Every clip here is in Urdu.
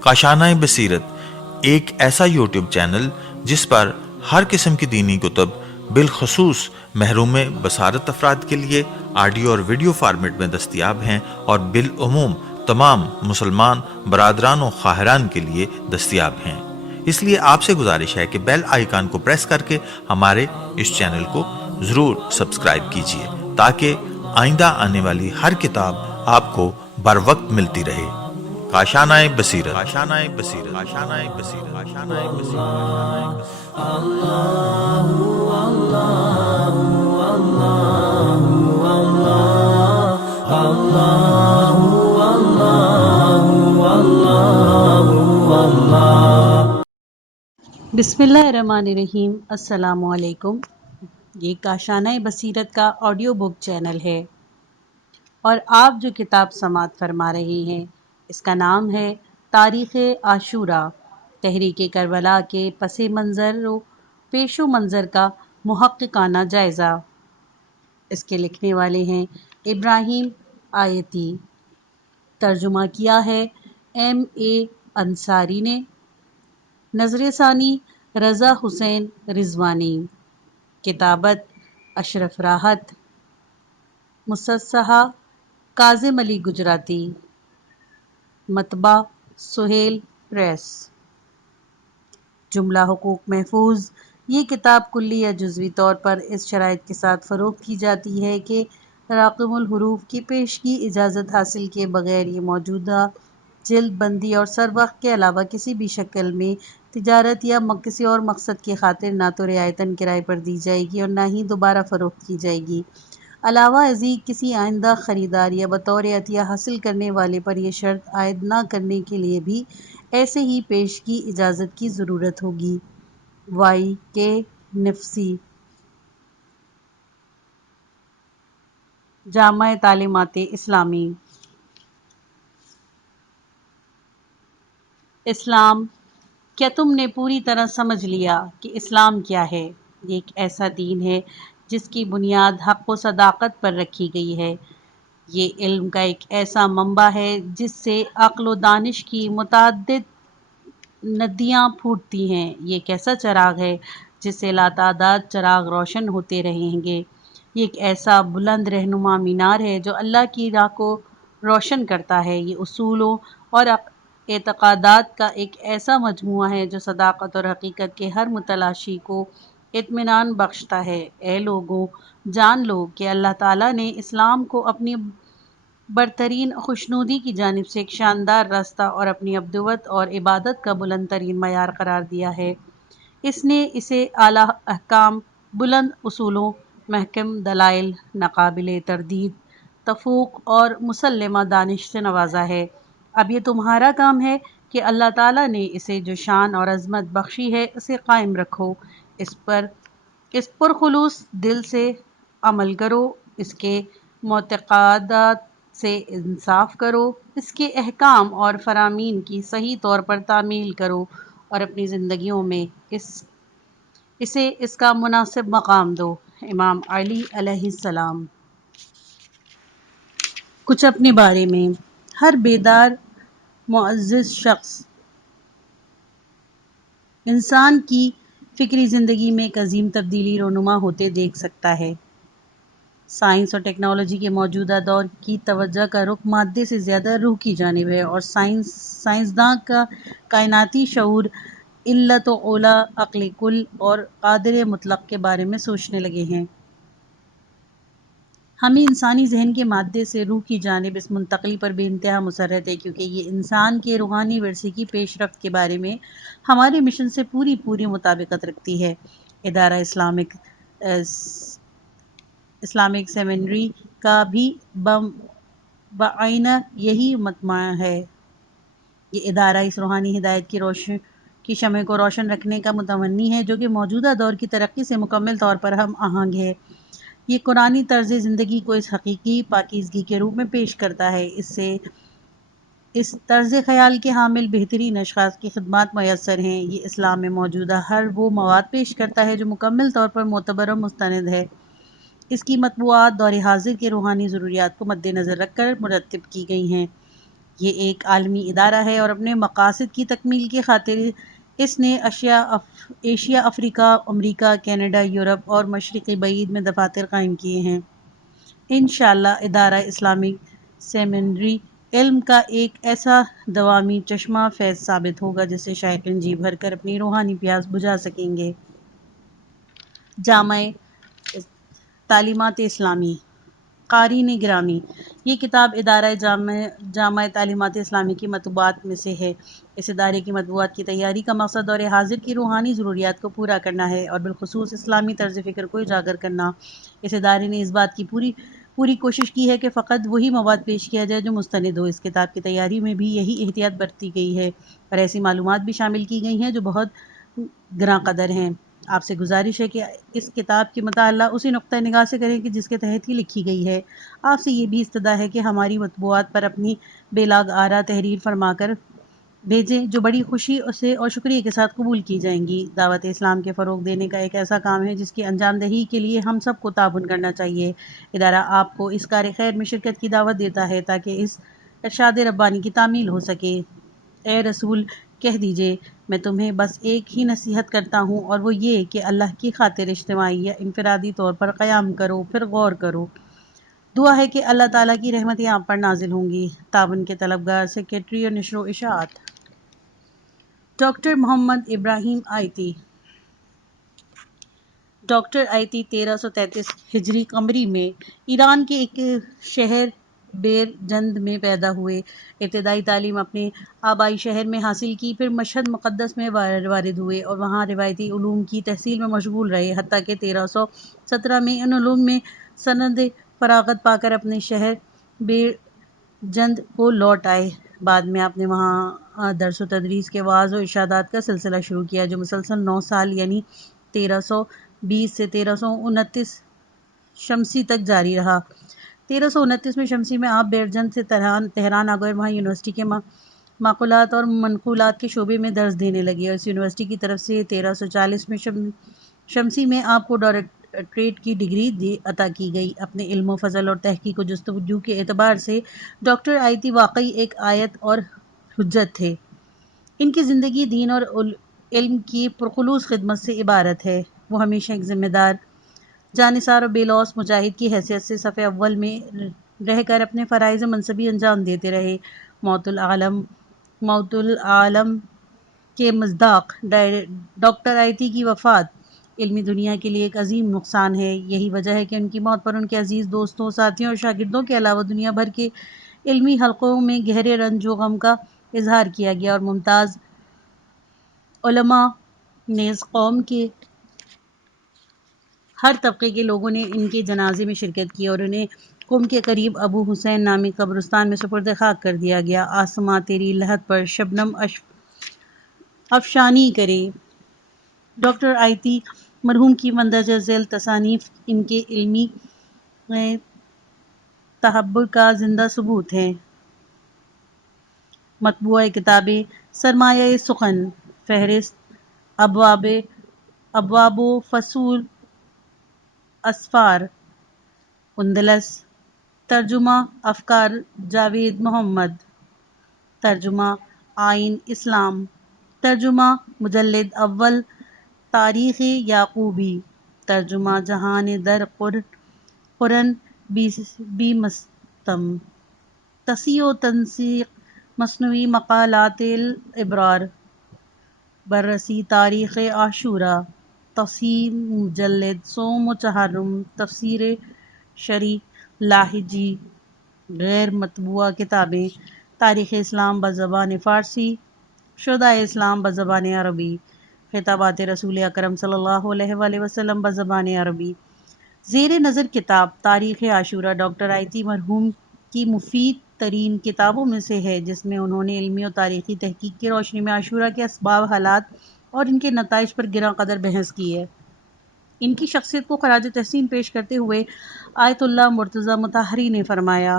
کاشانۂ بصیرت ایک ایسا یوٹیوب چینل جس پر ہر قسم کی دینی کتب بالخصوص محروم بصارت افراد کے لیے آڈیو اور ویڈیو فارمیٹ میں دستیاب ہیں اور بالعموم تمام مسلمان برادران و خواہران کے لیے دستیاب ہیں۔ اس لیے آپ سے گزارش ہے کہ بیل آئیکن کو پریس کر کے ہمارے اس چینل کو ضرور سبسکرائب کیجیے تاکہ آئندہ آنے والی ہر کتاب آپ کو بر وقت ملتی رہے۔ کاشانۂ بصیرت، کاشانۂ بصیرت، کاشانۂ بصیرت، کاشانۂ بصیرت۔ بسم اللہ الرحمن الرحیم۔ السلام علیکم۔ یہ کاشانۂ بصیرت کا آڈیو بک چینل ہے اور آپ جو کتاب سماعت فرما رہے ہیں اس کا نام ہے تاریخ عاشوراء، تحریک کربلا کے پس منظر و پیش و منظر کا محققانہ جائزہ۔ اس کے لکھنے والے ہیں ابراہیم آیتی، ترجمہ کیا ہے ایم انصاری نے، نظر ثانی رضا حسین رضوانی، کتابت اشرف راحت، مصحح کاظم علی گجراتی، مطبع سہیل پریس۔ جملہ حقوق محفوظ۔ یہ کتاب کلی یا جزوی طور پر اس شرائط کے ساتھ فروخت کی جاتی ہے کہ رقم الحروف کی پیشگی اجازت حاصل کیے بغیر یہ موجودہ جلد بندی اور سر وقت کے علاوہ کسی بھی شکل میں تجارت یا کسی اور مقصد کی خاطر نہ تو رعایتاً کرائے پر دی جائے گی اور نہ ہی دوبارہ فروخت کی جائے گی۔ علاوہ ازیں کسی آئندہ خریدار یا بطور عطیہ حاصل کرنے والے پر یہ شرط عائد نہ کرنے کے لیے بھی ایسے ہی پیشگی اجازت کی ضرورت ہوگی۔ وائی کے نفیسی، جامع تعلیمات اسلامی۔ اسلام، کیا تم نے پوری طرح سمجھ لیا کہ اسلام کیا ہے؟ یہ ایک ایسا دین ہے جس کی بنیاد حق و صداقت پر رکھی گئی ہے۔ یہ علم کا ایک ایسا منبع ہے جس سے عقل و دانش کی متعدد ندیاں پھوٹتی ہیں۔ یہ ایک ایسا چراغ ہے جس سے لاتعداد چراغ روشن ہوتے رہیں گے۔ یہ ایک ایسا بلند رہنما مینار ہے جو اللہ کی راہ کو روشن کرتا ہے۔ یہ اصولوں اور اعتقادات کا ایک ایسا مجموعہ ہے جو صداقت اور حقیقت کے ہر متلاشی کو اطمینان بخشتا ہے۔ اے لوگو، جان لو کہ اللہ تعالیٰ نے اسلام کو اپنی برترین خوشنودی کی جانب سے ایک شاندار راستہ اور اپنی ابدوت اور عبادت کا بلند ترین معیار قرار دیا ہے۔ اس نے اسے اعلیٰ احکام، بلند اصولوں، محکم دلائل، ناقابل تردید تفوق اور مسلمہ دانش سے نوازا ہے۔ اب یہ تمہارا کام ہے کہ اللہ تعالیٰ نے اسے جو شان اور عظمت بخشی ہے اسے قائم رکھو، اس پر خلوص دل سے عمل کرو، اس کے معتقدات سے انصاف کرو، اس کے احکام اور فرامین کی صحیح طور پر تعمیل کرو اور اپنی زندگیوں میں اسے اس کا مناسب مقام دو۔ امام علی علیہ السلام۔ کچھ اپنے بارے میں۔ ہر بیدار معزز شخص انسان کی فکری زندگی میں ایک عظیم تبدیلی رونما ہوتے دیکھ سکتا ہے۔ سائنس اور ٹیکنالوجی کے موجودہ دور کی توجہ کا رخ مادے سے زیادہ روح کی جانب ہے اور سائنسداں کا کائناتی شعور علت و علا، عقل کل اور قادر مطلق کے بارے میں سوچنے لگے ہیں۔ ہمیں انسانی ذہن کے مادے سے روح کی جانب اس منتقلی پر بے انتہا مسرت ہے کیونکہ یہ انسان کے روحانی ورثے کی پیش رفت کے بارے میں ہمارے مشن سے پوری مطابقت رکھتی ہے۔ ادارہ اسلامک سیمینری کا بھی بعینہ یہی مطمع ہے۔ یہ ادارہ اس روحانی ہدایت کی شمع کو روشن رکھنے کا متمنی ہے جو کہ موجودہ دور کی ترقی سے مکمل طور پر ہم آہنگ ہے۔ یہ قرآنی طرز زندگی کو اس حقیقی پاکیزگی کے روپ میں پیش کرتا ہے۔ اس سے اس طرز خیال کے حامل بہترین اشخاص کی خدمات میسر ہیں۔ یہ اسلام میں موجودہ ہر وہ مواد پیش کرتا ہے جو مکمل طور پر معتبر و مستند ہے۔ اس کی مطبوعات دور حاضر کے روحانی ضروریات کو مد نظر رکھ کر مرتب کی گئی ہیں۔ یہ ایک عالمی ادارہ ہے اور اپنے مقاصد کی تکمیل کی خاطر اس نے ایشیا، افریقہ، امریکہ، کینیڈا، یورپ اور مشرق بعید میں دفاتر قائم کیے ہیں۔ انشاءاللہ ادارہ اسلامک سیمینری علم کا ایک ایسا دوامی چشمہ فیض ثابت ہوگا جس سے شائقین جی بھر کر اپنی روحانی پیاس بجھا سکیں گے۔ جامع تعلیمات اسلامی قارئین گرامی، یہ کتاب ادارہ جامع تعلیمات اسلامی کی مطبوعات میں سے ہے۔ اس ادارے کی مطبوعات کی تیاری کا مقصد دور حاضر کی روحانی ضروریات کو پورا کرنا ہے اور بالخصوص اسلامی طرز فکر کو اجاگر کرنا۔ اس ادارے نے اس بات کی پوری کوشش کی ہے کہ فقط وہی مواد پیش کیا جائے جو مستند ہو۔ اس کتاب کی تیاری میں بھی یہی احتیاط برتی گئی ہے اور ایسی معلومات بھی شامل کی گئی ہیں جو بہت گراں قدر ہیں۔ آپ سے گزارش ہے کہ اس کتاب کے مطالعہ اسی نقطہ نگاہ سے کریں کہ جس کے تحت ہی لکھی گئی ہے۔ آپ سے یہ بھی استدعا ہے کہ ہماری مطبوعات پر اپنی بے لاگ آراء تحریر فرما کر بھیجیں جو بڑی خوشی سے اور شکریہ کے ساتھ قبول کی جائیں گی۔ دعوت اسلام کے فروغ دینے کا ایک ایسا کام ہے جس کی انجام دہی کے لیے ہم سب کو تعاون کرنا چاہیے۔ ادارہ آپ کو اس کار خیر میں شرکت کی دعوت دیتا ہے تاکہ اس ارشاد ربانی کی تعمیل ہو سکے۔ اے رسول، کہہ دیجئے میں تمہیں بس ایک ہی نصیحت کرتا ہوں اور وہ یہ کہ اللہ کی خاطر اجتماعی یا انفرادی طور پر قیام کرو، پھر غور کرو۔ دعا ہے کہ اللہ تعالیٰ کی رحمتیں آپ پر نازل ہوں گی۔ تعاون کے طلبگار، سیکریٹری اور نشر و اشاعت ڈاکٹر محمد ابراہیم آیتی۔ ڈاکٹر آیتی 1333 ہجری قمری میں ایران کے ایک شہر بیر جند میں پیدا ہوئے۔ ابتدائی تعلیم اپنے آبائی شہر میں حاصل کی، پھر مشہد مقدس میں وارد ہوئے اور وہاں روایتی علوم کی تحصیل میں مشغول رہے، حتیٰ کہ 1317 میں ان علوم میں سند فراغت پا کر اپنے شہر بیر جند کو لوٹ آئے۔ بعد میں آپ نے وہاں درس و تدریس کے وعظ و ارشادات کا سلسلہ شروع کیا جو مسلسل 9 سال یعنی 1320 سے 1329 شمسی تک جاری رہا۔ 1329 میں شمسی میں آپ بیرجند سے تہران آ گئے اور وہاں یونیورسٹی کے معقولات اور منقولات کے شعبے میں درس دینے لگے اور اس یونیورسٹی کی طرف سے 1340 میں شمسی میں آپ کو ڈاکٹریٹ کی ڈگری عطا کی گئی۔ اپنے علم و فضل اور تحقیق و جستجو کے اعتبار سے ڈاکٹر آیتی واقعی ایک آیت اور حجت تھے۔ ان کی زندگی دین اور علم کی پرخلوص خدمت سے عبارت ہے۔ وہ ہمیشہ ایک ذمہ دار، جانثار اور بے لوث مجاہد کی حیثیت سے صف اول میں رہ کر اپنے فرائض منصبی انجام دیتے رہے۔ موت العالم کے مصداق ڈاکٹر آیتی کی وفات علمی دنیا کے لیے ایک عظیم نقصان ہے۔ یہی وجہ ہے کہ ان کی موت پر ان کے عزیز دوستوں، ساتھیوں اور شاگردوں کے علاوہ دنیا بھر کے علمی حلقوں میں گہرے رنج و غم کا اظہار کیا گیا اور ممتاز علماء نیز قوم کے ہر طبقے کے لوگوں نے ان کے جنازے میں شرکت کی اور انہیں قم کے قریب ابو حسین نامی قبرستان میں سپرد خاک کر دیا گیا۔ آسماں تیری لحد پر شبنم افشانی کرے۔ ڈاکٹر آیتی مرحوم کی مندرجہ ذیل تصانیف ان کے علمی تحبر کا زندہ ثبوت ہیں۔ مطبوعہ کتابیں: سرمایہ سخن، فہرست ابواب و فصول، اسفار، اندلس، ترجمہ افکار جاوید محمد، ترجمہ آئین اسلام، ترجمہ مجلد اول تاریخ یعقوبی، ترجمہ جہان در قرن بیمستم، تصحیح و تنسیق مصنوی مقالات الابرار، بررسی تاریخ عاشوراء، تصحیح مجلد صوم و چہارم، تفسیر شرعی لاہجی۔ غیر مطبوعہ کتابیں: تاریخ اسلام بزبان فارسی، شہدائے اسلام بزبان عربی، خطابات رسول اکرم صلی اللہ علیہ وآلہ وسلم بزبان عربی۔ زیر نظر کتاب تاریخ عاشوراء ڈاکٹر آیتی مرحوم کی مفید ترین کتابوں میں سے ہے جس میں انہوں نے علمی و تاریخی تحقیق کی روشنی میں عاشوراء کے اسباب، حالات اور ان کے نتائج پر گراں قدر بحث کی ہے۔ ان کی شخصیت کو خراج تحسین پیش کرتے ہوئے آیت اللہ مرتضیٰ مطہری نے فرمایا: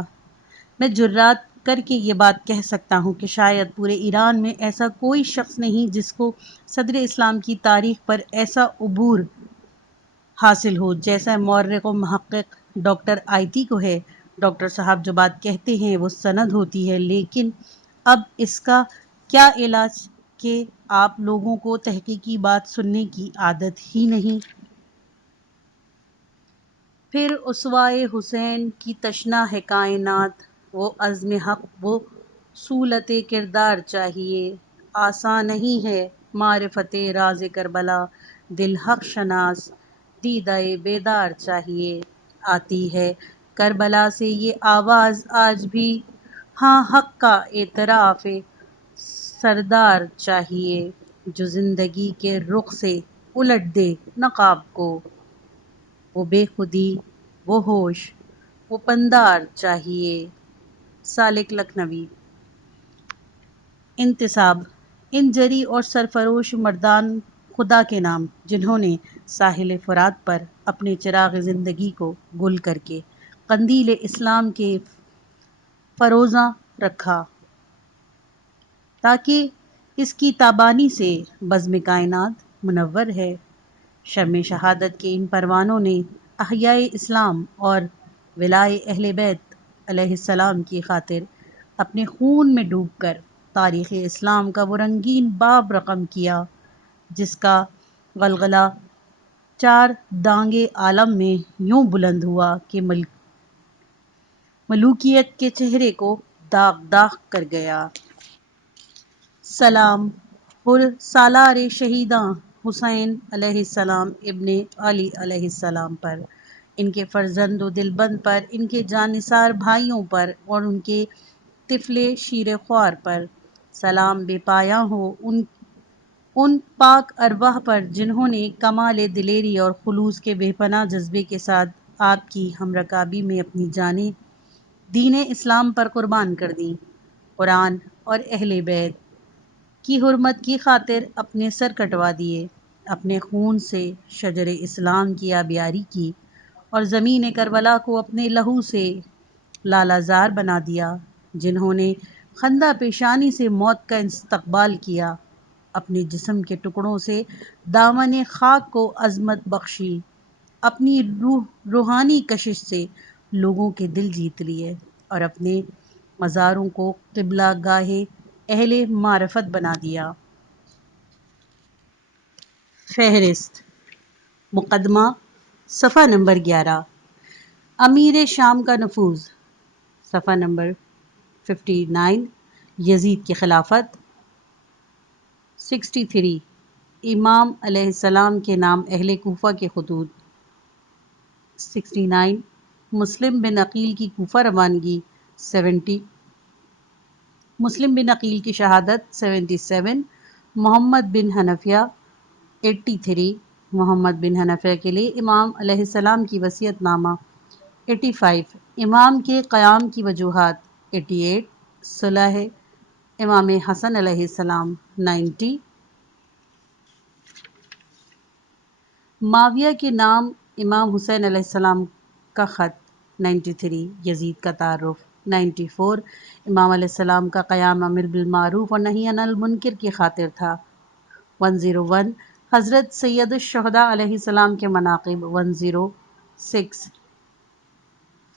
میں جرات کر کے یہ بات کہہ سکتا ہوں کہ شاید پورے ایران میں ایسا کوئی شخص نہیں جس کو صدر اسلام کی تاریخ پر ایسا عبور حاصل ہو، جیسا مورخ و محقق ڈاکٹر آیتی کو ہے۔ ڈاکٹر صاحب جو بات کہتے ہیں وہ سند ہوتی ہے، لیکن اب اس کا کیا علاج کہ آپ لوگوں کو تحقیقی بات سننے کی عادت ہی نہیں۔ پھر اسوائے حسین کی تشنہ ہے کائنات، وہ عزم حق وہ صولت کردار چاہیے۔ آسان نہیں ہے معرفت راز کربلا، دل حق شناس دیدہ بیدار چاہیے۔ آتی ہے کربلا سے یہ آواز آج بھی، ہاں حق کا اعتراف سردار چاہیے، جو زندگی کے رخ سے الٹ دے نقاب کو۔ وہ بے خودی، وہ ہوش، وہ پندار چاہیے۔ سالک لکھنوی۔ انتصاب: ان جری اور سرفروش مردان خدا کے نام جنہوں نے ساحل فرات پر اپنے چراغ زندگی کو گل کر کے قندیل اسلام کے فروزاں رکھا، تاکہ اس کی تابانی سے بزم کائنات منور ہے۔ شمع شہادت کے ان پروانوں نے احیائے اسلام اور ولائے اہل بیت علیہ السلام کی خاطر اپنے خون میں ڈوب کر تاریخ اسلام کا وہ رنگین باب رقم کیا جس کا غلغلہ چار دانگے عالم میں یوں بلند ہوا کہ ملوکیت کے چہرے کو داغ داغ کر گیا۔ سلام پر سالار شہیداں حسین علیہ السلام ابن علی علیہ السلام پر، ان کے فرزند و دلبند پر، ان کے جانثار بھائیوں پر اور ان کے طفل شیر خوار پر۔ سلام بے پایاں ہو ان پاک ارواح پر جنہوں نے کمال دلیری اور خلوص کے بے پناہ جذبے کے ساتھ آپ کی ہم رکابی میں اپنی جانیں دین اسلام پر قربان کر دیں، قرآن اور اہل بیت کی حرمت کی خاطر اپنے سر کٹوا دیے، اپنے خون سے شجر اسلام کی آبیاری کی اور زمین کربلا کو اپنے لہو سے لالہ زار بنا دیا، جنہوں نے خندہ پیشانی سے موت کا استقبال کیا، اپنے جسم کے ٹکڑوں سے دامن خاک کو عظمت بخشی، اپنی روحانی کشش سے لوگوں کے دل جیت لیے اور اپنے مزاروں کو قبلہ گاہ اہل معرفت بنا دیا۔ فہرست: مقدمہ، صفحہ نمبر 11۔ امیر شام کا نفوذ، صفحہ نمبر 59۔ یزید کی خلافت، 63۔ امام علیہ السلام کے نام اہل کوفہ کے خطوط، 69۔ مسلم بن عقیل کی کوفہ روانگی، 70۔ مسلم بن عقیل کی شہادت، 77۔ محمد بن حنفیہ، 83۔ محمد بن حنفیہ کے لیے امام علیہ السلام کی وصیت نامہ، 85۔ امام کے قیام کی وجوہات، 88۔ صلح امام حسن علیہ السلام، 90۔ معاویہ کے نام امام حسین علیہ السلام کا خط، 93۔ یزید کا تعارف، 94۔ امام علیہ السلام کا قیام امر بالمعروف اور نہی عن المنکر کی خاطر تھا، 101۔ حضرت سید الشہداء علیہ السلام کے مناقب، 106۔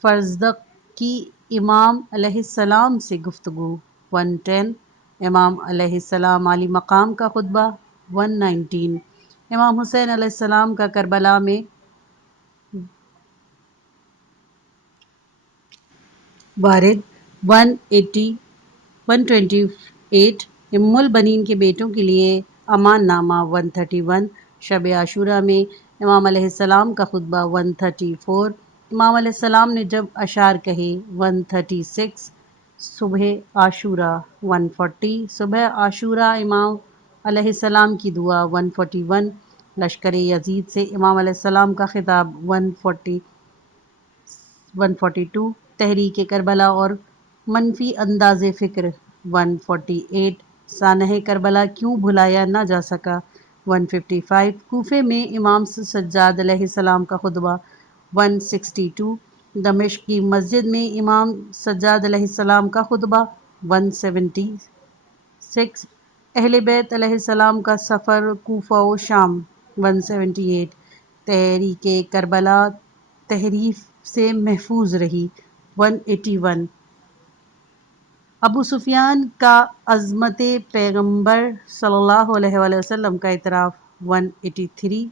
فرزدق کی امام علیہ السلام سے گفتگو، 110۔ امام علیہ السلام عالی مقام کا خطبہ، 119۔ امام حسین علیہ السلام کا کربلا میں وارد، 128۔ ام البنین کے بیٹوں کے لیے امان نامہ، 131۔ شب عاشوراء میں امام علیہ السلام کا خطبہ، 134۔ امام علیہ السلام نے جب اشعار کہے، 136۔ صبح عاشوراء، 140۔ صبح عاشوراء امام علیہ السلام کی دعا، 141۔ لشکر یزید سے امام علیہ السلام کا خطاب، 142۔ تحریک کربلا اور منفی انداز فکر، 148۔ سانحہ کربلا کیوں بھلایا نہ جا سکا، 155۔ کوفے میں امام سجاد علیہ السلام کا خطبہ، 162۔ دمشق کی مسجد میں امام سجاد علیہ السلام کا خطبہ، 176۔ اہل بیت علیہ السلام کا سفر کوفہ و شام، 178۔ تحریک کربلا تحریف سے محفوظ رہی 181۔ ابو سفیان کا عظمت پیغمبر صلی اللہ علیہ وآلہ وسلم کا اعتراف 183۔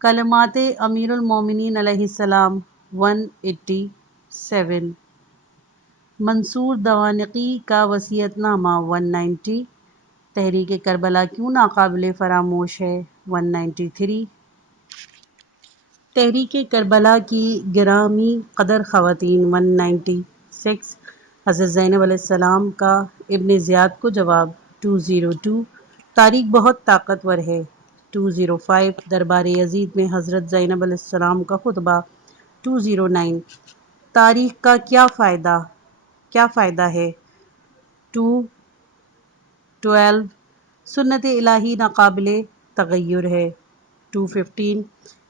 کلمات امیر المومنین علیہ السلام 187۔ منصور دوانقی کا وصیت نامہ 190۔ تحریک کربلا کیوں ناقابل فراموش ہے 193۔ تحریک کربلا کی گرامی قدر خواتین 196۔ حضرت زینب علیہ السلام کا ابن زیاد کو جواب 202۔ تاریخ بہت طاقتور ہے 205۔ دربار یزید میں حضرت زینب علیہ السلام کا خطبہ 209۔ تاریخ کا کیا فائدہ ہے 212۔ سنت الہی ناقابل تغیر ہے 215۔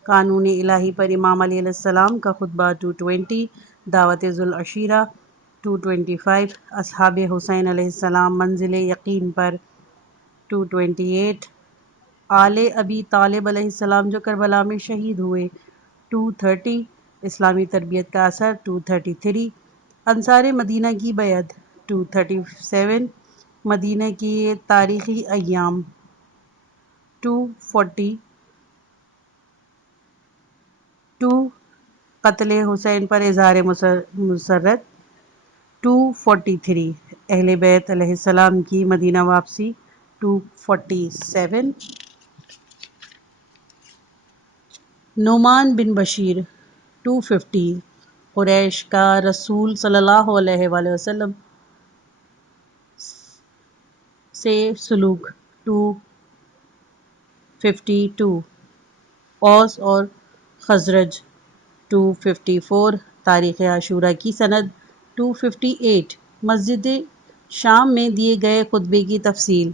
قانون الہی پر امام علی علیہ السلام کا خطبہ 220۔ دعوت ذوالعشیرہ 225۔ اصحاب حسین علیہ السلام منزل یقین پر 228۔ آل ابی طالب علیہ السلام جو کربلا میں شہید ہوئے 230۔ اسلامی تربیت کا اثر 233۔ انصار مدینہ کی بیعت 237۔ مدینہ کی تاریخی ایام 242۔ قتل حسین پر اظہار مسرت 243۔ اہل بیت علیہ السلام کی مدینہ واپسی 247۔ نعمان بن بشیر 250۔ قریش کا رسول صلی اللہ علیہ وآلہ وسلم سے سلوک 252۔ اوس اور خزرج 254۔ تاریخ عاشورہ کی سند 258۔ مسجد شام میں دیے گئے خطبے کی تفصیل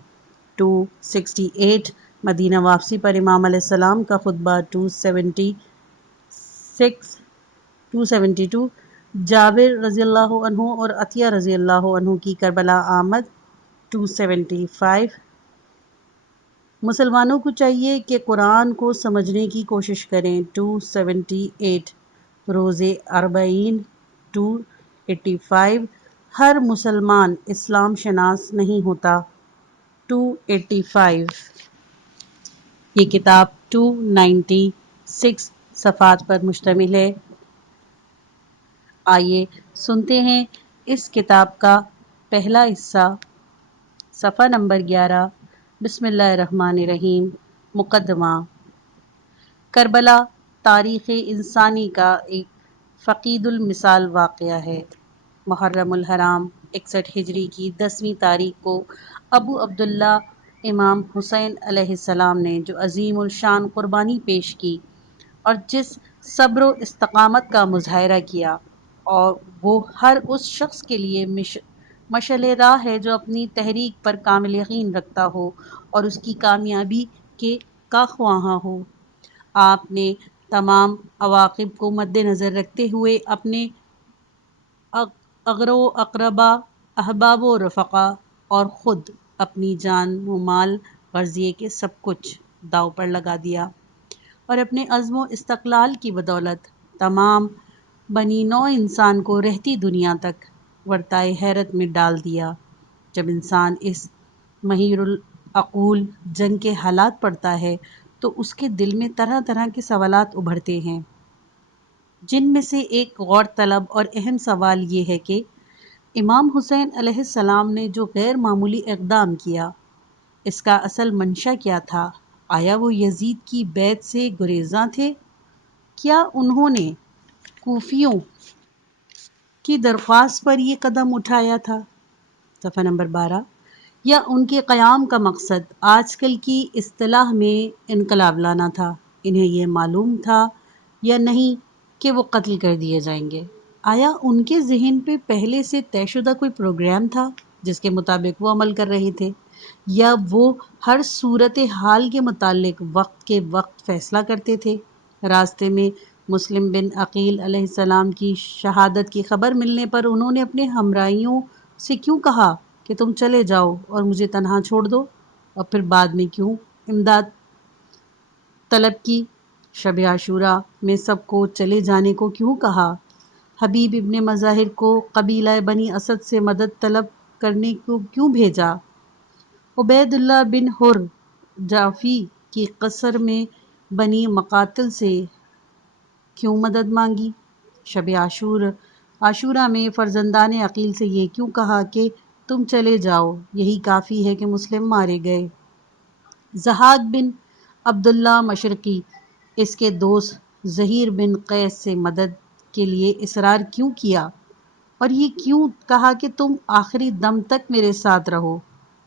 268۔ مدینہ واپسی پر امام علیہ السلام کا خطبہ 272۔ جابر رضی اللہ عنہ اور عطیہ رضی اللہ عنہ کی کربلا آمد 275۔ مسلمانوں کو چاہیے کہ قرآن کو سمجھنے کی کوشش کریں 278۔ روزے 40 285۔ ہر مسلمان اسلام شناس نہیں ہوتا 285۔ یہ کتاب 296 صفحات پر مشتمل ہے۔ آئیے سنتے ہیں اس کتاب کا پہلا حصہ صفحہ نمبر 11۔ بسم اللہ الرحمن الرحیم۔ مقدمہ۔ کربلا تاریخ انسانی کا ایک فقید المثال واقعہ ہے۔ محرم الحرام 61 ہجری کی 10ویں تاریخ کو ابو عبداللہ امام حسین علیہ السلام نے جو عظیم الشان قربانی پیش کی اور جس صبر و استقامت کا مظاہرہ کیا، اور وہ ہر اس شخص کے لیے مشعل راہ ہے جو اپنی تحریک پر کامل یقین رکھتا ہو اور اس کی کامیابی کا خواہاں ہو۔ آپ نے تمام عواقب کو مد نظر رکھتے ہوئے اپنے اغر و اقربا، احباب و رفقا اور خود اپنی جان و مال غرضیے کے سب کچھ داؤ پر لگا دیا اور اپنے عزم و استقلال کی بدولت تمام بنی نوع انسان کو رہتی دنیا تک ورطۂ حیرت میں ڈال دیا۔ جب انسان اس مہیر العقول جنگ کے حالات پڑھتا ہے تو اس کے دل میں طرح طرح کے سوالات ابھرتے ہیں، جن میں سے ایک غور طلب اور اہم سوال یہ ہے کہ امام حسین علیہ السلام نے جو غیر معمولی اقدام کیا، اس کا اصل منشا کیا تھا؟ آیا وہ یزید کی بیعت سے گریزاں تھے؟ کیا انہوں نے کوفیوں کی درخواست پر یہ قدم اٹھایا تھا؟ صفحہ نمبر 12۔ یا ان کے قیام کا مقصد آج کل کی اصطلاح میں انقلاب لانا تھا؟ انہیں یہ معلوم تھا یا نہیں کہ وہ قتل کر دیے جائیں گے؟ آیا ان کے ذہن پہ پہلے سے طے شدہ کوئی پروگرام تھا جس کے مطابق وہ عمل کر رہے تھے، یا وہ ہر صورت حال کے متعلق وقت کے وقت فیصلہ کرتے تھے؟ راستے میں مسلم بن عقیل علیہ السلام کی شہادت کی خبر ملنے پر انہوں نے اپنے ہمراہیوں سے کیوں کہا کہ تم چلے جاؤ اور مجھے تنہا چھوڑ دو، اور پھر بعد میں کیوں امداد طلب کی؟ شب عاشورہ میں سب کو چلے جانے کو کیوں کہا؟ حبیب ابن مظاہر کو قبیلہ بنی اسد سے مدد طلب کرنے کو کیوں بھیجا؟ عبید اللہ بن حر جعفی کی قصر میں بنی مقاتل سے کیوں مدد مانگی؟ شب عاشورہ میں فرزندان عقیل سے یہ کیوں کہا کہ تم چلے جاؤ، یہی کافی ہے کہ مسلم مارے گئے؟ ضحاک بن عبداللہ مشرقی اس کے دوست زہیر بن قیس سے مدد کے لیے اصرار کیوں کیا، اور یہ کیوں کہا کہ تم آخری دم تک میرے ساتھ رہو؟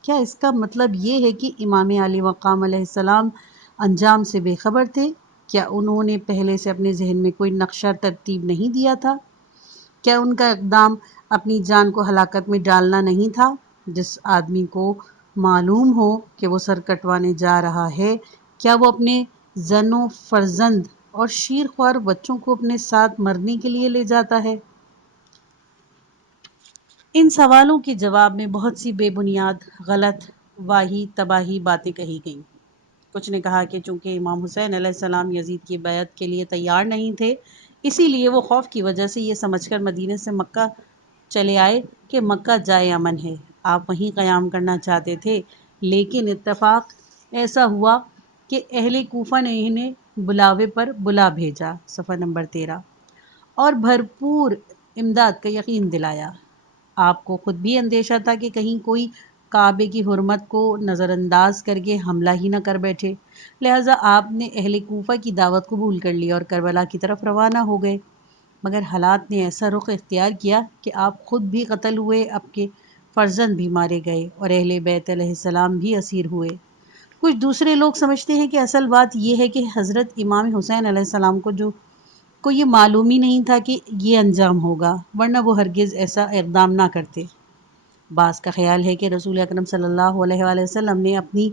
کیا اس کا مطلب یہ ہے کہ امام علی مقام علیہ السلام انجام سے بے خبر تھے؟ کیا انہوں نے پہلے سے اپنے ذہن میں کوئی نقشہ ترتیب نہیں دیا تھا؟ کیا ان کا اقدام اپنی جان کو ہلاکت میں ڈالنا نہیں تھا؟ جس آدمی کو معلوم ہو کہ وہ سر کٹوانے جا رہا ہے، کیا وہ اپنے زن و فرزند اور شیر خوار بچوں کو اپنے ساتھ مرنے کے لیے لے جاتا ہے؟ ان سوالوں کے جواب میں بہت سی بے بنیاد، غلط، واہی تباہی باتیں کہی گئیں۔ کچھ نے کہا کہ چونکہ امام حسین علیہ السلام یزید کی بیعت کے لیے تیار نہیں تھے، اسی لیے وہ خوف کی وجہ سے یہ سمجھ کر مدینے سے مکہ چلے آئے کہ مکہ جائے امن ہے، آپ وہیں قیام کرنا چاہتے تھے، لیکن اتفاق ایسا ہوا کہ اہل کوفہ نے انہیں بلاوے پر بلا بھیجا، صفحہ نمبر 13، اور بھرپور امداد کا یقین دلایا۔ آپ کو خود بھی اندیشہ تھا کہ کہیں کوئی کعبے کی حرمت کو نظر انداز کر کے حملہ ہی نہ کر بیٹھے، لہٰذا آپ نے اہل کوفہ کی دعوت قبول کر لی اور کربلا کی طرف روانہ ہو گئے۔ مگر حالات نے ایسا رخ اختیار کیا کہ آپ خود بھی قتل ہوئے، آپ کے فرزند بھی مارے گئے اور اہل بیت علیہ السلام بھی اسیر ہوئے۔ کچھ دوسرے لوگ سمجھتے ہیں کہ اصل بات یہ ہے کہ حضرت امام حسین علیہ السلام کو یہ معلوم ہی نہیں تھا کہ یہ انجام ہوگا، ورنہ وہ ہرگز ایسا اقدام نہ کرتے۔ بعض کا خیال ہے کہ رسول اکرم صلی اللہ علیہ وآلہ وسلم نے اپنی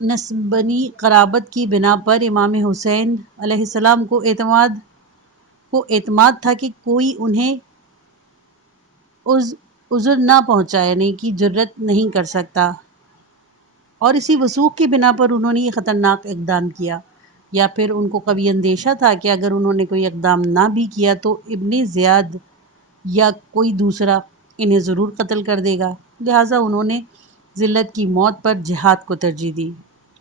نسبانی قرابت کی بنا پر امام حسین علیہ السلام کو اعتماد تھا کہ کوئی انہیں عذر نہ پہنچانے کی جرات نہیں کر سکتا، اور اسی وثوق کی بنا پر انہوں نے یہ خطرناک اقدام کیا، یا پھر ان کو کبھی اندیشہ تھا کہ اگر انہوں نے کوئی اقدام نہ بھی کیا تو ابن زیاد یا کوئی دوسرا انہیں ضرور قتل کر دے گا، لہٰذا انہوں نے ذلت کی موت پر جہاد کو ترجیح دی۔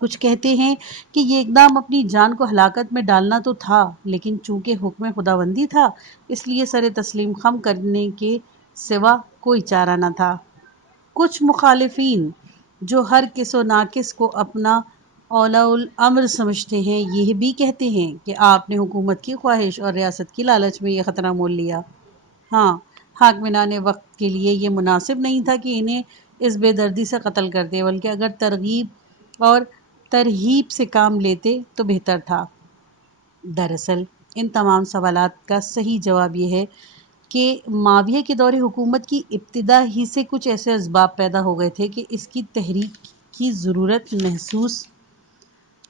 کچھ کہتے ہیں کہ یہ اقدام اپنی جان کو ہلاکت میں ڈالنا تو تھا، لیکن چونکہ حکم خداوندی تھا اس لیے سر تسلیم خم کرنے کے سوا کوئی چارہ نہ تھا۔ کچھ مخالفین جو ہر کس و ناقص کو اپنا اولیاء الامر سمجھتے ہیں، یہ بھی کہتے ہیں کہ آپ نے حکومت کی خواہش اور ریاست کی لالچ میں یہ خطرہ مول لیا۔ ہاں، حاکمینان وقت کے لیے یہ مناسب نہیں تھا کہ انہیں اس بے دردی سے قتل کرتے، بلکہ اگر ترغیب اور ترہیب سے کام لیتے تو بہتر تھا۔ دراصل ان تمام سوالات کا صحیح جواب یہ ہے کہ معاویہ کے دور حکومت کی ابتدا ہی سے کچھ ایسے اسباب پیدا ہو گئے تھے کہ اس کی تحریک کی ضرورت محسوس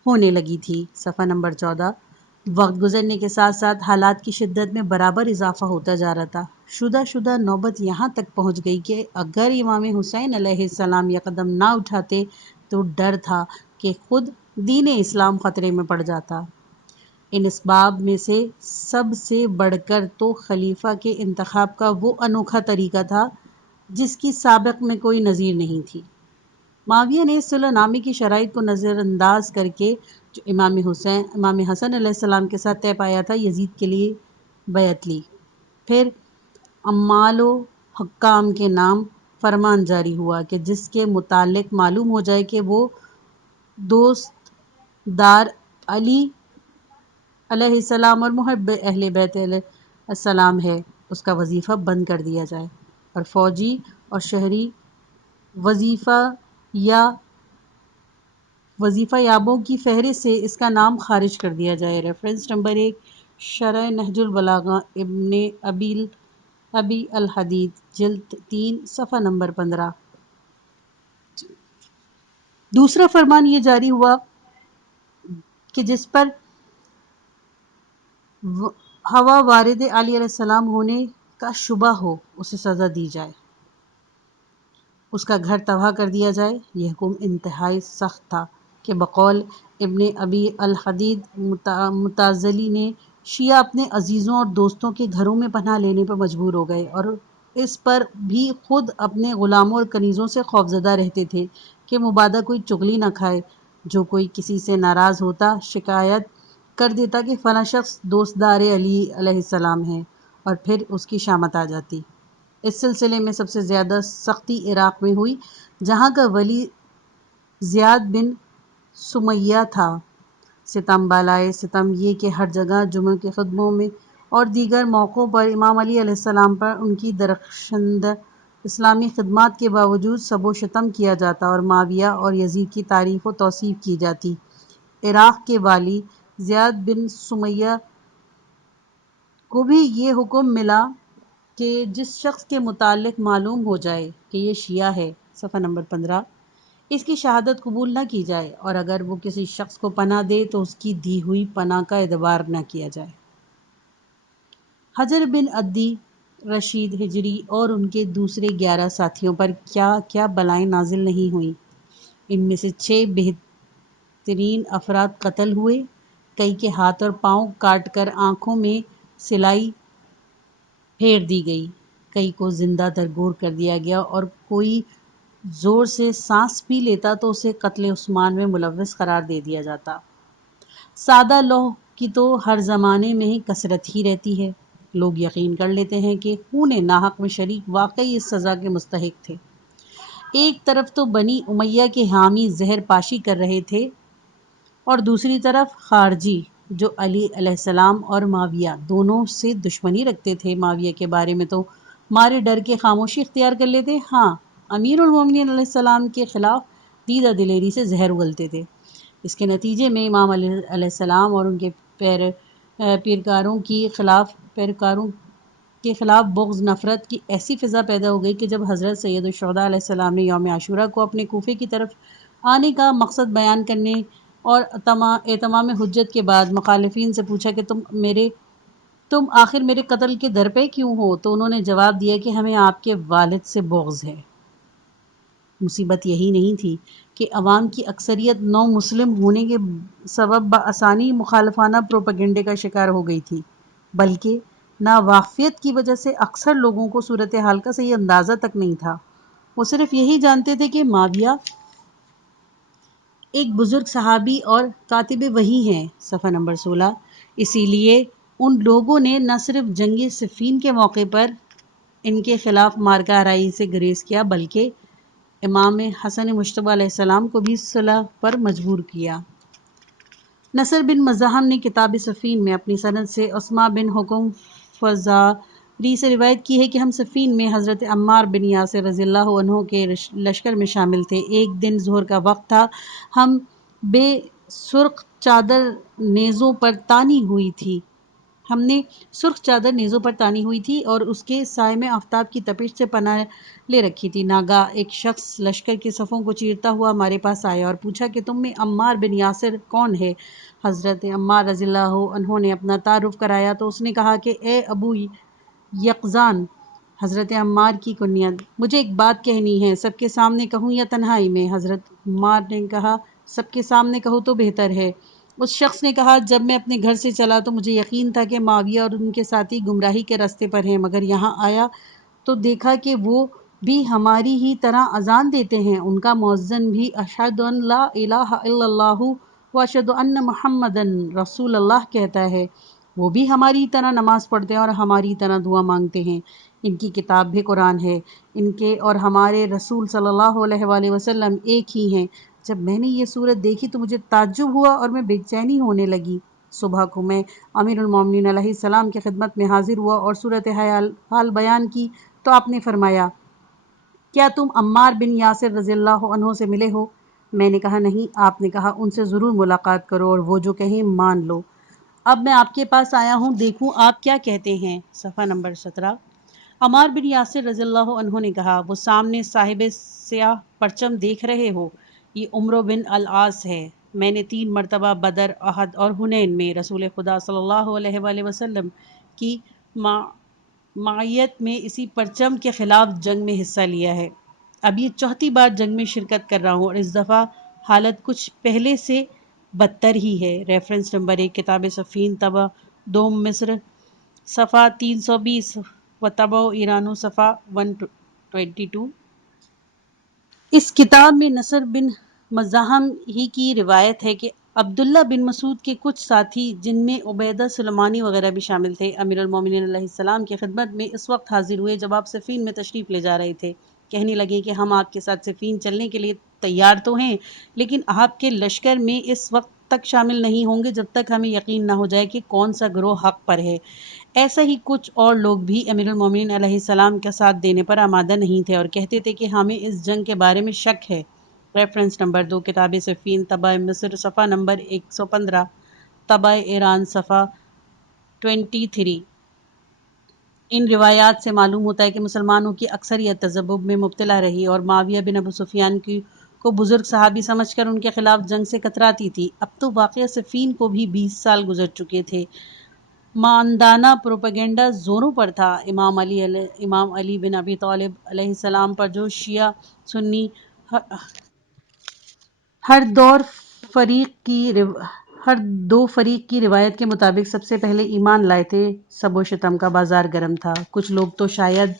ہونے لگی تھی، صفحہ نمبر 14۔ وقت گزرنے کے ساتھ ساتھ حالات کی شدت میں برابر اضافہ ہوتا جا رہا تھا۔ شدہ نوبت یہاں تک پہنچ گئی کہ اگر امام حسین علیہ السلام یہ قدم نہ اٹھاتے تو ڈر تھا کہ خود دین اسلام خطرے میں پڑ جاتا۔ ان اسباب میں سے سب سے بڑھ کر تو خلیفہ کے انتخاب کا وہ انوکھا طریقہ تھا جس کی سابق میں کوئی نظیر نہیں تھی۔ معاویہ نے صلح نامے کی شرائط کو نظر انداز کر کے جو امام حسن علیہ السلام کے ساتھ طے پایا تھا، یزید کے لیے بیعت لی۔ پھر عمال و حکام کے نام فرمان جاری ہوا کہ جس کے متعلق معلوم ہو جائے کہ وہ دوست دار علی علیہ السلام اور محب اہل بیت علیہ السلام ہے، اس کا وظیفہ بند کر دیا جائے، اور فوجی اور شہری وظیفہ یابوں کی فہرست سے اس کا نام خارج کر دیا جائے۔ ریفرنس نمبر 1، شرح نہج البلاغہ، ابن ابی الحدید، جلد 3، صفحہ نمبر 15۔ دوسرا فرمان یہ جاری ہوا کہ جس پر ہوا والد علی علیہ السلام ہونے کا شبہ ہو اسے سزا دی جائے، اس کا گھر تباہ کر دیا جائے۔ یہ حکم انتہائی سخت تھا کہ بقول ابن ابی الحدید متزلی نے شیعہ اپنے عزیزوں اور دوستوں کے گھروں میں پناہ لینے پر مجبور ہو گئے، اور اس پر بھی خود اپنے غلاموں اور کنیزوں سے خوفزدہ رہتے تھے کہ مبادا کوئی چغلی نہ کھائے۔ جو کوئی کسی سے ناراض ہوتا شکایت کر دیتا کہ فلاں شخص دوستدار علی علیہ السلام ہے، اور پھر اس کی شامت آ جاتی۔ اس سلسلے میں سب سے زیادہ سختی عراق میں ہوئی، جہاں کا ولی زیاد بن سمیہ تھا۔ ستم بالائے ستم یہ کہ ہر جگہ جمعہ کے خطبوں میں اور دیگر موقعوں پر امام علی علیہ السلام پر ان کی درخشندہ اسلامی خدمات کے باوجود سب و شتم کیا جاتا اور معاویہ اور یزید کی تعریف و توصیف کی جاتی۔ عراق کے والی زیاد بن سمیہ کو بھی یہ حکم ملا کہ جس شخص کے متعلق معلوم ہو جائے کہ یہ شیعہ ہے، صفحہ نمبر 15، اس کی شہادت قبول نہ کی جائے، اور اگر وہ کسی شخص کو پناہ دے تو اس کی دی ہوئی پناہ کا اعتبار نہ کیا جائے۔ حجر بن عدی رشید ہجری اور ان کے دوسرے 11 ساتھیوں پر کیا کیا بلائیں نازل نہیں ہوئیں۔ ان میں سے 6 بہترین افراد قتل ہوئے، کئی کے ہاتھ اور پاؤں کاٹ کر آنکھوں میں سلائی پھیر دی گئی، کئی کو زندہ درگور کر دیا گیا، اور کوئی زور سے سانس بھی لیتا تو اسے قتل عثمان میں ملوث قرار دے دیا جاتا۔ سادہ لوح کی تو ہر زمانے میں ہی کثرت ہی رہتی ہے۔ لوگ یقین کر لیتے ہیں کہ خون ناحق میں شریک واقعی اس سزا کے مستحق تھے۔ ایک طرف تو بنی امیہ کے حامی زہر پاشی کر رہے تھے، اور دوسری طرف خارجی جو علی علیہ السلام اور معاویہ دونوں سے دشمنی رکھتے تھے، معاویہ کے بارے میں تو مارے ڈر کے خاموشی اختیار کر لیتے، ہاں امیر المومنین علیہ السلام کے خلاف دیدہ دلیری سے زہر اگلتے تھے۔ اس کے نتیجے میں امام علی علیہ السلام اور ان کے پیروکاروں کے خلاف بغض نفرت کی ایسی فضا پیدا ہو گئی کہ جب حضرت سید الشہداء علیہ السلام نے یوم عاشوراء کو اپنے کوفے کی طرف آنے کا مقصد بیان کرنے اور اتمام حجت کے بعد مخالفین سے پوچھا کہ تم آخر میرے قتل کے در پہ کیوں ہو، تو انہوں نے جواب دیا کہ ہمیں آپ کے والد سے بغض ہے۔ مصیبت یہی نہیں تھی کہ عوام کی اکثریت نو مسلم ہونے کے سبب بآسانی مخالفانہ پروپیگنڈے کا شکار ہو گئی تھی، بلکہ ناواقفیت کی وجہ سے اکثر لوگوں کو صورتحال کا صحیح اندازہ تک نہیں تھا۔ وہ صرف یہی جانتے تھے کہ معاویہ ایک بزرگ صحابی اور کاتب وحی ہیں، صفحہ نمبر 16۔ اسی لیے ان لوگوں نے نہ صرف جنگ صفین کے موقع پر ان کے خلاف مارکہ آرائی سے گریز کیا، بلکہ امام حسن مجتبی علیہ السلام کو بھی صلح پر مجبور کیا۔ نصر بن مزاحم نے کتاب صفین میں اپنی سند سے عثمان بن حکم فزاری سے روایت کی ہے کہ ہم صفین میں حضرت عمار بن یاسر رضی اللہ عنہ کے لشکر میں شامل تھے۔ ایک دن ظہر کا وقت تھا، ہم بے سرخ چادر نیزوں پر تانی ہوئی تھی اور اس کے سائے میں آفتاب کی تپش سے پناہ لے رکھی تھی۔ ناگاہ ایک شخص لشکر کے صفوں کو چیرتا ہوا ہمارے پاس آیا اور پوچھا کہ تم میں عمار بن یاسر کون ہے؟ حضرت عمار رضی اللہ عنہ نے اپنا تعارف کرایا تو اس نے کہا کہ اے ابو یقظان، حضرت عمار کی کنیت، مجھے ایک بات کہنی ہے، سب کے سامنے کہوں یا تنہائی میں؟ حضرت عمار نے کہا سب کے سامنے کہو تو بہتر ہے۔ اس شخص نے کہا جب میں اپنے گھر سے چلا تو مجھے یقین تھا کہ معاویہ اور ان کے ساتھی گمراہی کے راستے پر ہیں، مگر یہاں آیا تو دیکھا کہ وہ بھی ہماری ہی طرح اذان دیتے ہیں، ان کا مؤذن بھی اشہد ان لا الہ الا اللہ و اشہد ان محمدن رسول اللہ کہتا ہے، وہ بھی ہماری طرح نماز پڑھتے ہیں اور ہماری طرح دعا مانگتے ہیں، ان کی کتاب بھی قرآن ہے، ان کے اور ہمارے رسول صلی اللہ علیہ وآلہ وسلم ایک ہی ہیں۔ جب میں نے یہ صورت دیکھی تو مجھے تعجب ہوا اور میں بے چینی ہونے لگی۔ صبح کو میں امیر المومنین علیہ السلام کی خدمت میں حاضر ہوا اور صورت حال بیان کی تو آپ نے فرمایا کیا تم عمار بن یاسر رضی اللہ عنہ سے ملے ہو؟ میں نے کہا نہیں۔ آپ نے کہا ان سے ضرور ملاقات کرو اور وہ جو کہیں مان لو۔ اب میں آپ کے پاس آیا ہوں، دیکھوں آپ کیا کہتے ہیں، صفحہ نمبر 17۔ عمار بن یاسر رضی اللہ عنہ نے کہا وہ سامنے صاحب سیاہ پرچم دیکھ رہے ہو، یہ عمرو بن العاص ہے۔ میں نے 3 مرتبہ بدر، احد اور حنین میں رسول خدا صلی اللہ علیہ وآلہ وسلم کی معیت میں اسی پرچم کے خلاف جنگ میں حصہ لیا ہے۔ اب یہ 4تھی بار جنگ میں شرکت کر رہا ہوں اور اس دفعہ حالت کچھ پہلے سے بدتر ہی ہے۔ ریفرنس نمبر 1 کتاب سفین طبع دوم مصر صفحہ 320 و طبع ایرانو صفحہ 122۔ اس کتاب میں نصر بن مزاحم ہی کی روایت ہے کہ عبداللہ بن مسعود کے کچھ ساتھی جن میں عبیدہ سلیمانی وغیرہ بھی شامل تھے، امیر المومنین علیہ السلام کی خدمت میں اس وقت حاضر ہوئے جب آپ صفین میں تشریف لے جا رہے تھے۔ کہنے لگے کہ ہم آپ کے ساتھ صفین چلنے کے لیے تیار تو ہیں، لیکن آپ کے لشکر میں اس وقت تک شامل نہیں ہوں گے جب تک ہمیں یقین نہ ہو جائے کہ کون سا گروہ حق پر ہے۔ ایسا ہی کچھ اور لوگ بھی امیر المومنین علیہ السلام کا ساتھ دینے پر آمادہ نہیں تھے اور کہتے تھے کہ ہمیں اس جنگ کے بارے میں شک ہے۔ ریفرنس نمبر 2 کتاب سفین طبع مصر صفحہ نمبر 115 طبع ایران صفحہ 23۔ ان روایات سے معلوم ہوتا ہے کہ مسلمانوں کی اکثریت تذبذب میں مبتلا رہی اور معاویہ بن ابو سفیان کو بزرگ صحابی سمجھ کر ان کے خلاف جنگ سے کتراتی تھی۔ اب تو واقعہ صفین کو بھی 20 سال گزر چکے تھے۔ ماندانہ پروپیگنڈا زوروں پر تھا۔ امام علی بن ابی طالب علیہ السلام پر جو شیعہ سنی ہر دو فریق کی روایت کے مطابق سب سے پہلے ایمان لائے تھے، سب و شتم کا بازار گرم تھا۔ کچھ لوگ تو شاید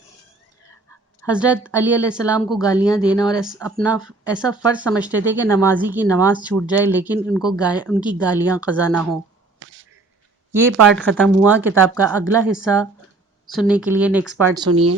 حضرت علی علیہ السلام کو گالیاں دینا اور اپنا ایسا فرض سمجھتے تھے کہ نمازی کی نماز چھوٹ جائے لیکن ان کی گالیاں قضا نہ ہوں۔ یہ پارٹ ختم ہوا۔ کتاب کا اگلا حصہ سننے کے لیے نیکسٹ پارٹ سنیے۔